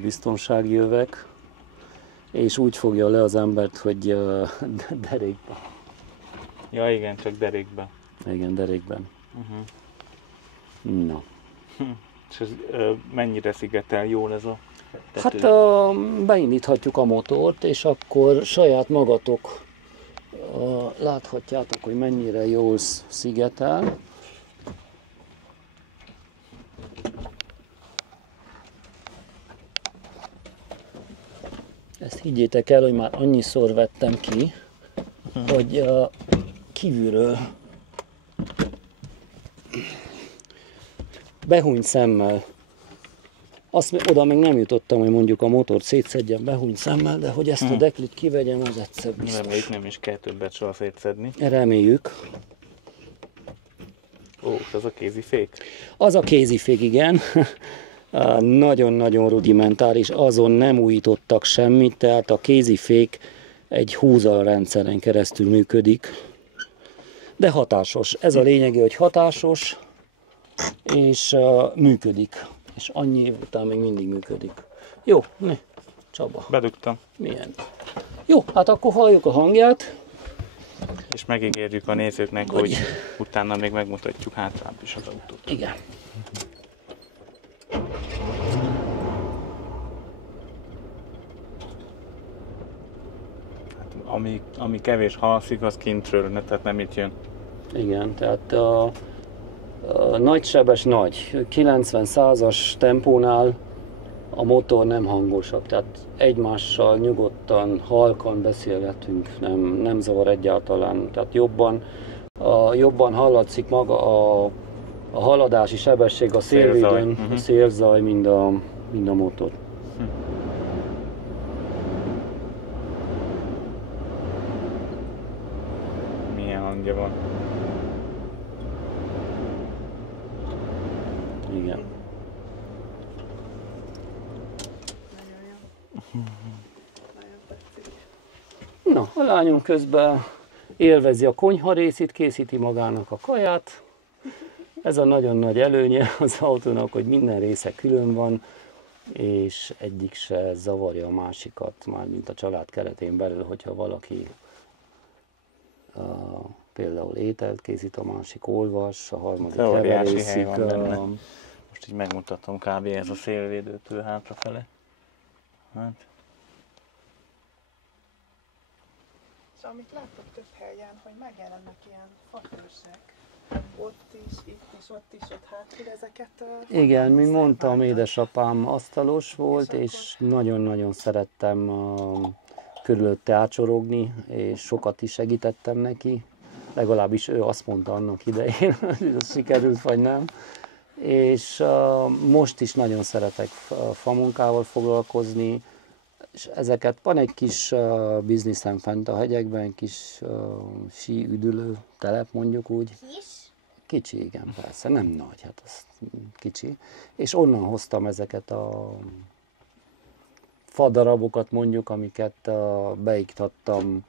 biztonsági övek, és úgy fogja le az embert, hogy derékba. Ja igen, csak derékbe. Igen, derékben. Na. És ez mennyire szigetel jól ez a tető? Hát beindíthatjuk a motort, és akkor saját magatok láthatjátok, hogy mennyire jól szigetel. Ezt higgyétek el, hogy már annyiszor vettem ki, hogy kívülről behúnyt szemmel. Oda még nem jutottam, hogy mondjuk a motort szétszedjem behúnyt szemmel, de hogy ezt a deklit kivegyem, az egyszer biztos. Itt nem is kell többet soha szétszedni. Reméljük. Ó, ez a kézifék? Az a kézifék, igen. Nagyon-nagyon rudimentális, azon nem újítottak semmit, tehát a kézifék egy húzalrendszeren keresztül működik, de hatásos. Ez a lényege, hogy hatásos, és működik. És annyi év után még mindig működik. Jó, ne, Csaba. Bedugtam. Milyen? Jó, hát akkor halljuk a hangját. És megígérjük a nézőknek, hogy utána még megmutatjuk hátrább is az autót. Igen. Hát, ami kevés hallatszik, az kintről, tehát nem itt jön. Igen, tehát a nagysebes nagy, 90-100-as tempónál a motor nem hangosabb, tehát egymással nyugodtan, halkan beszélgetünk, nem zavar egyáltalán, tehát jobban hallatszik maga a haladási sebesség, a szélvédőn, a szélzaj, mind a motor. Milyen hangja van. Igen. Nagyon jó. Nagyon tetszik. Na, a lányunk közben élvezi a konyha részét, készíti magának a kaját. Ez a nagyon nagy előnye az autónak, hogy minden része külön van, és egyik se zavarja a másikat, mármint a család keretén belül, hogyha valaki például ételt készít, a másik olvas, a harmadik Óriási hely heverészik. van benne. Most így megmutatom kb. Ez a szélvédőtől hátrafele. Hát, És amit láttok több helyen, hogy megjelennek ilyen fatőrsek. Ott is, ott hátul ezeket... Igen, mint mondtam, édesapám asztalos volt, és nagyon-nagyon szerettem körülötte ácsorogni, és sokat is segítettem neki. Legalábbis ő azt mondta annak idején, hogy ez sikerült vagy nem. És most is nagyon szeretek famunkával foglalkozni, és ezeket van egy kis bizniszem fent a hegyekben, kis síüdülő telep, mondjuk úgy. Kis. Kicsi, igen, persze, nem nagy, hát az kicsi. És onnan hoztam ezeket a fadarabokat, mondjuk, amiket beiktattam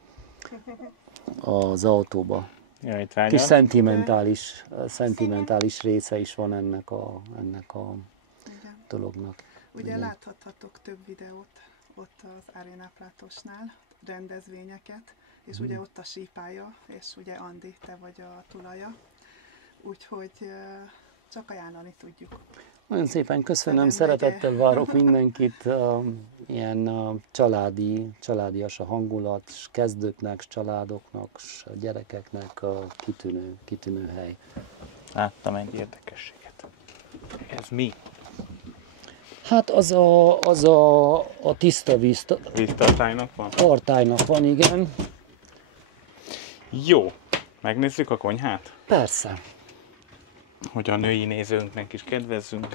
az autóba. ja, itt Kis várjál. szentimentális része is van ennek a Igen. dolognak. Ugye Igen. láthathatok több videót ott az Arénáplátósnál, rendezvényeket, és ugye ott a sípálya, és ugye Andi, te vagy a tulaja. Úgyhogy csak ajánlani tudjuk. Nagyon szépen köszönöm, Szeren megye. szeretettel várok mindenkit, ilyen családias a hangulat, s kezdőknek, s családoknak, s gyerekeknek kitűnő hely. Láttam egy érdekességet. Ez mi? Hát az a tiszta víz Víztartálynak van? tartálynak van, igen. Jó. Megnézzük a konyhát? Persze. Hogy a női nézőnknek is kedvezzünk.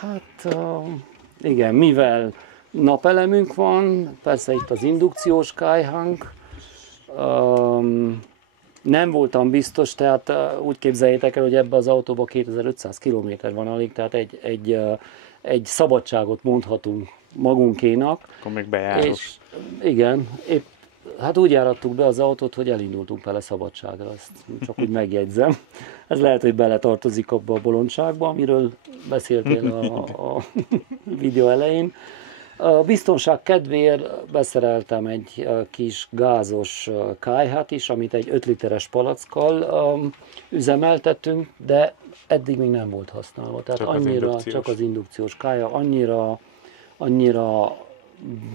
Hát igen, mivel napelemünk van, persze itt az indukciós kályhánk, nem voltam biztos, tehát úgy képzeljétek el, hogy ebbe az autóba 2500 km van alig, tehát egy szabadságot mondhatunk magunkénak. Akkor még bejáros. És igen, épp, hát úgy járattuk be az autót, hogy elindultunk vele szabadságra, ezt csak úgy megjegyzem. Ez lehet, hogy beletartozik abba a bolondságba, amiről beszéltél a videó elején. A biztonság kedvéért beszereltem egy kis gázos kályhát is, amit egy 5 literes palackkal üzemeltettünk, de eddig még nem volt használva. Tehát Csak az annyira, indukciós. csak az indukciós kálya, annyira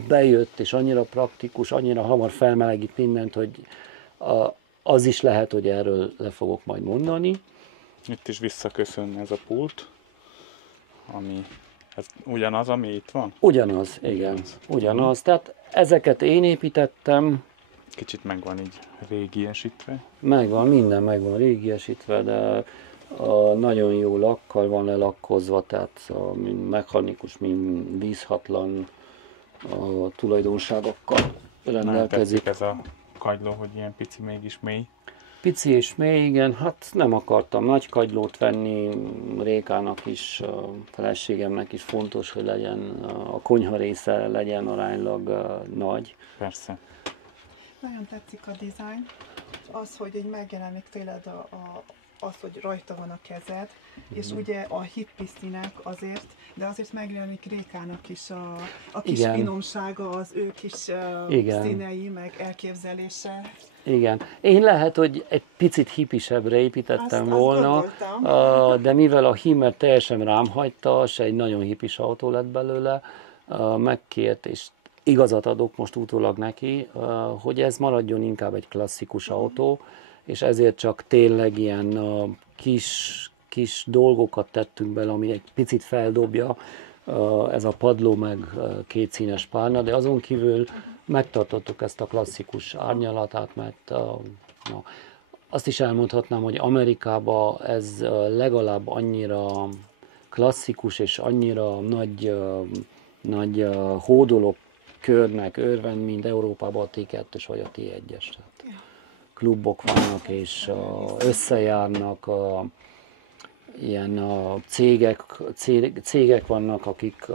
bejött, és annyira praktikus, annyira hamar felmelegít mindent, hogy az is lehet, hogy erről le fogok majd mondani. Itt is visszaköszön ez a pult, ami ez ugyanaz, ami itt van. Ugyanaz, igen, ugyanaz. Tehát ezeket én építettem, Kicsit meg van így régiesítve. megvan, minden megvan régiesítve, de nagyon jó lakkal van lelakkozva, tehát mind mechanikus, mind vízhatlan tulajdonságokkal Nem rendelkezik. tetszik ez a kagyló, hogy ilyen pici, mégis mély. Pici és mély, igen, hát nem akartam nagy kagylót venni, Rékának is, a feleségemnek is fontos, hogy legyen, a konyha része legyen aránylag nagy. Persze. Nagyon tetszik a dizájn, az, hogy így megjelenik tényleg az, hogy rajta van a kezed, és ugye a hippi színek azért, de azért megjelenik Rékának is a kis Igen. finomsága, az ő kis Igen. színei, meg elképzelése. Igen. Én lehet, hogy egy picit hippisebbre építettem Azt volna, gondoltam. de mivel a Himmer teljesen rám hagyta, se egy nagyon hippis autó lett belőle, megkért, és igazat adok most utólag neki, hogy ez maradjon inkább egy klasszikus autó, és ezért csak tényleg ilyen kis dolgokat tettünk bele, ami egy picit feldobja, ez a padló meg kétszínes párna, de azon kívül megtartottuk ezt a klasszikus árnyalatát, mert azt is elmondhatnám, hogy Amerikában ez legalább annyira klasszikus és annyira nagy hódoló körnek örvend, mint Európában a T2-es vagy a T1-es. klubok vannak, és összejárnak, ilyen cégek vannak, akik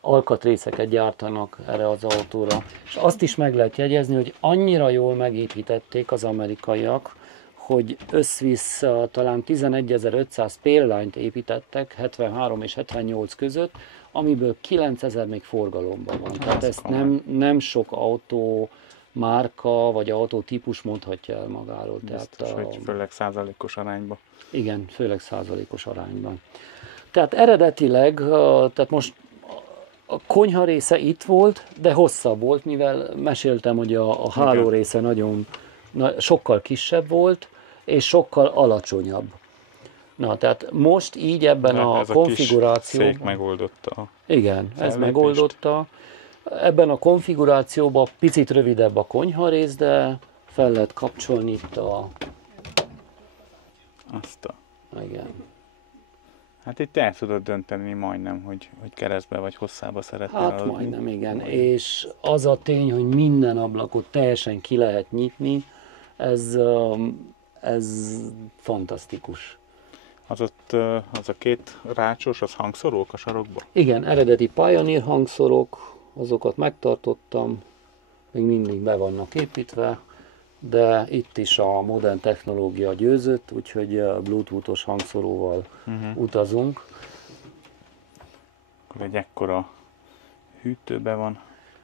alkatrészeket gyártanak erre az autóra. És azt is meg lehet jegyezni, hogy annyira jól megépítették az amerikaiak, hogy összvisz talán 11.500 példányt építettek 73 és 78 között, amiből 9000 még forgalomban van. Tehát ezt nem sok autó márka vagy autótípus mondhatja el magáról. Biztos, hogy főleg százalékos arányban. Igen, főleg százalékos arányban. Tehát eredetileg, tehát most a konyha része itt volt, de hosszabb volt, mivel meséltem, hogy a háló része sokkal kisebb volt, és sokkal alacsonyabb. Na, tehát most így ebben a konfigurációban... Szék megoldotta. Igen, ez megoldotta. Ebben a konfigurációban picit rövidebb a konyharész, de fel lehet kapcsolni itt Igen. Hát itt el tudod dönteni majdnem, hogy keresztbe vagy hosszába szeretnél Hát aludni. majdnem, igen. És az a tény, hogy minden ablakot teljesen ki lehet nyitni, ez fantasztikus. Az a két rácsos, az hangszórók a sarokban? Igen, eredeti Pioneer hangszorok, azokat megtartottam, még mindig be vannak építve, de itt is a modern technológia győzött, úgyhogy bluetoothos hangszóróval utazunk. Akkor egy ekkora hűtőbe van.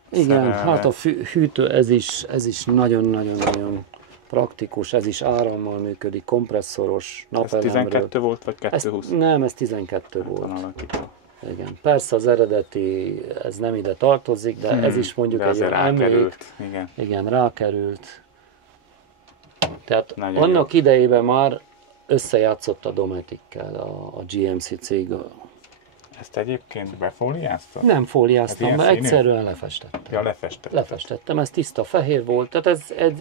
Igen, szerelve. hát a hűtő ez is nagyon-nagyon praktikus, ez is árammal működik, kompresszoros, napelemről. Ez 12 volt, vagy 220? Nem, ez 12 volt. Van alakítva. Igen. Persze az eredeti, ez nem ide tartozik, de ez is mondjuk de egy olyan rákerült. Igen. Igen, rákerült. Tehát Nagyon annak idejében már összejátszott a Dometickel, a GMC cég. Ezt egyébként befóliáztad? Nem fóliáztam, ilyen mert színű? egyszerűen lefestettem. Ja, lefestetted. Lefestettem, ez tiszta fehér volt, tehát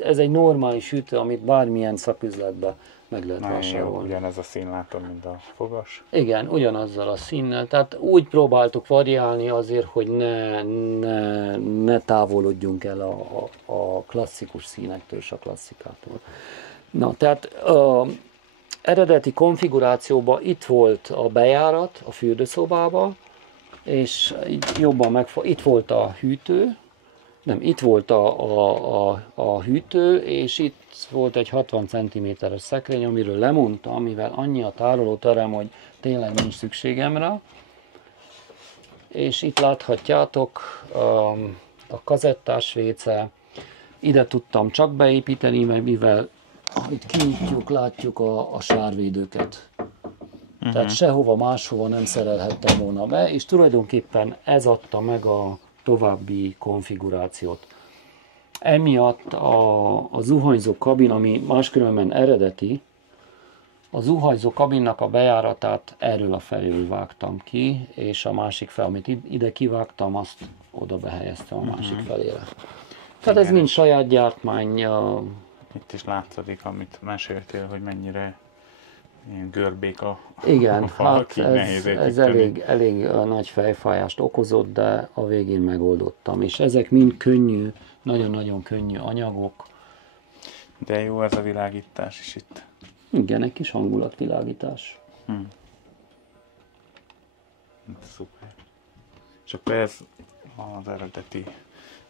ez egy normális hűtő, amit bármilyen szaküzletben meg lehet Nagyon jó, vásárolni. ugyanez a szín látom, mint a fogas. Igen, ugyanazzal a színnel, tehát úgy próbáltuk variálni azért, hogy ne távolodjunk el a klasszikus színektől és a klasszikától. Na, tehát eredeti konfigurációban itt volt a bejárat a fürdőszobába, és jobban itt volt a hűtő, itt volt a hűtő, és itt volt egy 60 cm-es szekrény, amiről lemondtam, mivel annyi a tárolóterem, hogy tényleg nincs szükségem rá. És itt láthatjátok a kazettás véce, ide tudtam csak beépíteni, mert mivel itt kinyitjuk, látjuk a sárvédőket. Tehát sehova máshova nem szerelhettem volna be, és tulajdonképpen ez adta meg a további konfigurációt. Emiatt a zuhanyzó kabin, ami máskülönben eredeti, a zuhanyzó kabinnak a bejáratát erről a felől vágtam ki, és a másik fel, amit ide kivágtam, azt oda behelyeztem a másik felére. Tehát ez mind saját gyártmány. Itt is látszik, amit meséltél, hogy mennyire ilyen görbék a Igen, falak, hát ez elég nagy fejfájást okozott, de a végén megoldottam. És ezek mind könnyű, nagyon-nagyon könnyű anyagok. De jó ez a világítás is itt. Igen, egy kis hangulatvilágítás. Szuper. És akkor ez az eredeti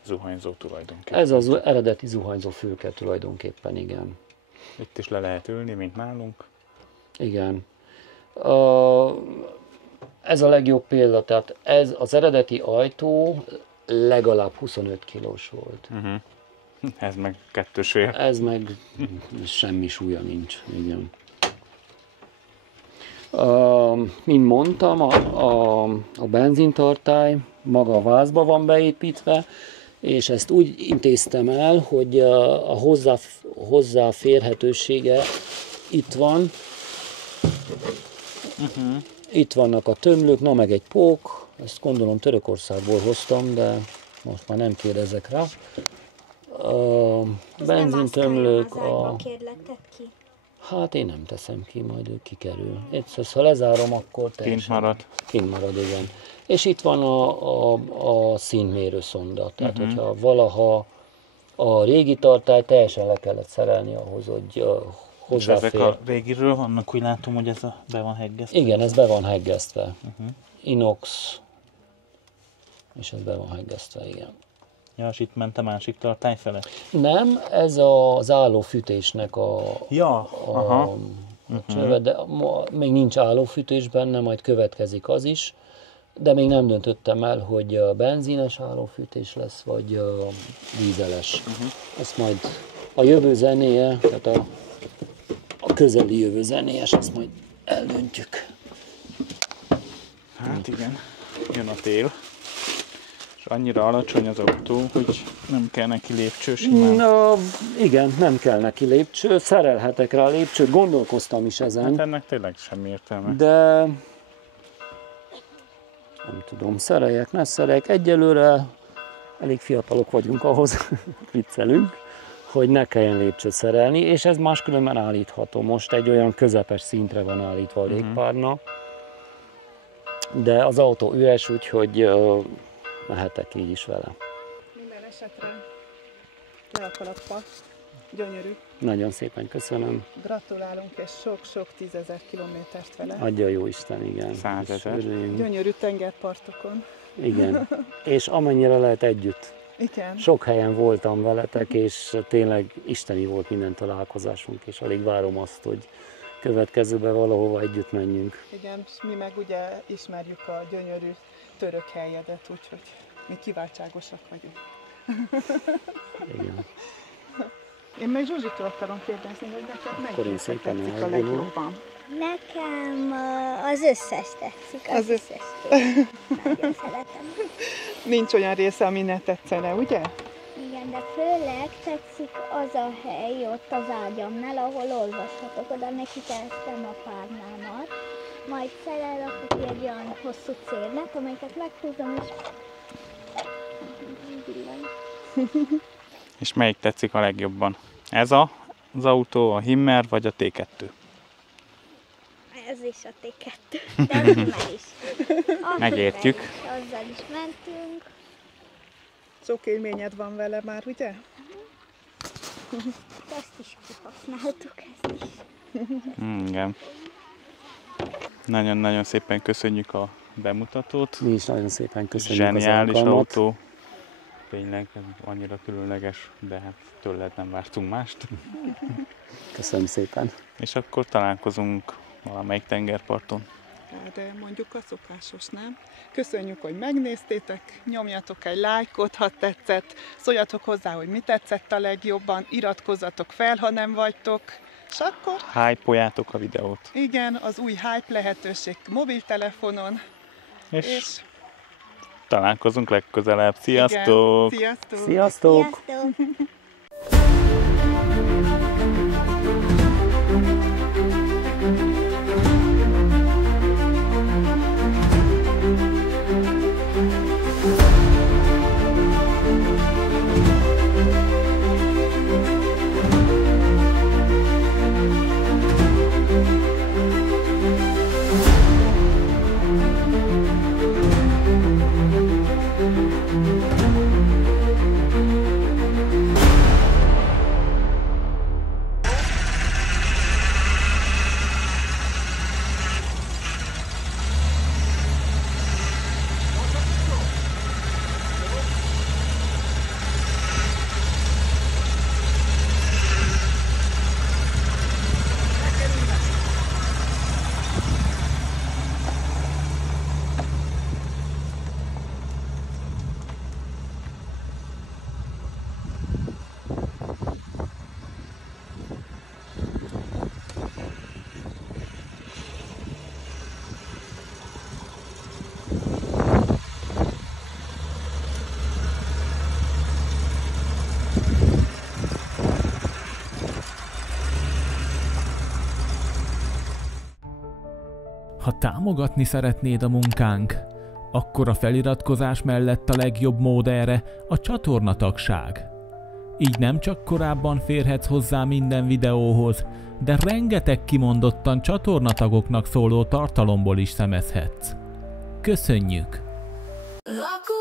zuhanyzó tulajdonképpen. Ez az eredeti zuhanyzó fülke tulajdonképpen, igen. Itt is le lehet ülni, mint nálunk. Igen. Ez a legjobb példa, tehát ez az eredeti ajtó legalább 25 kilós volt. Ez meg 2,5. Ez meg semmi súlya nincs, igen. Mint mondtam, a benzintartály maga a vázba van beépítve, és ezt úgy intéztem el, hogy a hozzáférhetősége itt van. Itt vannak a tömlők, na meg egy pók, ezt gondolom Törökországból hoztam, de most már nem kérdezek rá. Benzintömlők, kérleted ki? hát én nem teszem ki, majd ő kikerül. Egyszer, ha lezárom, akkor Kint marad. Kint marad, igen. És itt van a színmérő szonda, tehát hogyha valaha A régi tartályt teljesen le kellett szerelni ahhoz, hogy És hozzáfér. ezek a régiről vannak, úgy látom, hogy ez be van heggesztve. Igen, ez be van heggesztve. Inox, és ez be van heggesztve, igen. Ja, és itt ment a másik tartály fele? Nem, ez az állófűtésnek a csöve, de még nincs állófűtés benne, majd következik az is, de még nem döntöttem el, hogy benzines állófűtés lesz, vagy dízeles. Ezt majd a jövő zenéje, tehát a közeli jövő zenéjes, azt majd eldöntjük. Hát igen, jön a tél. És annyira alacsony az autó, hogy nem kell neki lépcső simán. Na, igen, nem kell neki lépcső, szerelhetek rá lépcsőt, gondolkoztam is ezen. Hát ennek tényleg semmi értelme. De nem tudom, szereljek, ne szereljek. Egyelőre elég fiatalok vagyunk ahhoz, viccelünk, hogy ne kelljen lépcsőt szerelni, és ez máskülönben állítható. Most egy olyan közepes szintre van állítva a légpárna, de az autó üres, úgyhogy mehetek így is vele. Minden esetre le a kalappa. Gyönyörű. Nagyon szépen köszönöm. Gratulálunk, és sok-sok 10 000 kilométert vele. Adja jó Isten, igen. 100 000. Gyönyörű tengerpartokon. Igen, és amennyire lehet együtt. Igen. Sok helyen voltam veletek, és tényleg isteni volt minden találkozásunk, és alig várom azt, hogy következőben valahova együtt menjünk. Igen, és mi meg ugye ismerjük a gyönyörű török helyedet, úgyhogy mi kiváltságosak vagyunk. Igen. Én meg Zsuzsitól akarom kérdezni, hogy neked Akkor én melyik szépen tetszik a elvonulok. legjobban? Nekem az összes tetszik, Az az összes két. Nagyon szeretem. Nincs olyan része, ami ne tetszene, ugye? Igen, de főleg tetszik az a hely ott az ágyamnál, ahol olvashatok. Oda neki tettem a párnámat. Majd felrakok egy olyan hosszú cérnet, amelyiket meghúzom és billen. És melyik tetszik a legjobban? Ez az autó, a Himmer vagy a T2? Ez is a T2, de az már is. Megértjük. Azzal is mentünk. Sok élményed van vele már, ugye? Ezt is kihasználtuk, ezt is. Igen. Nagyon-nagyon szépen köszönjük a bemutatót. Mi is nagyon szépen köszönjük Zseniális az alkalmat. autó. Tényleg annyira különleges, de hát tőled nem vártunk mást. Köszönöm szépen. És akkor találkozunk valamelyik tengerparton. De mondjuk a szokásos, nem? Köszönjük, hogy megnéztétek, nyomjatok egy lájkot, ha tetszett, szóljatok hozzá, hogy mi tetszett a legjobban, iratkozzatok fel, ha nem vagytok, és akkor Hype-oljátok a videót. igen, az új Hype lehetőség mobiltelefonon, És találkozunk legközelebb. Sziasztok! Igen, sziasztok! Sziasztok! Sziasztok! Ha támogatni szeretnéd a munkánk, akkor a feliratkozás mellett a legjobb mód erre a csatornatagság. Így nem csak korábban férhetsz hozzá minden videóhoz, de rengeteg kimondottan csatornatagoknak szóló tartalomból is szemezhetsz. Köszönjük! Lakó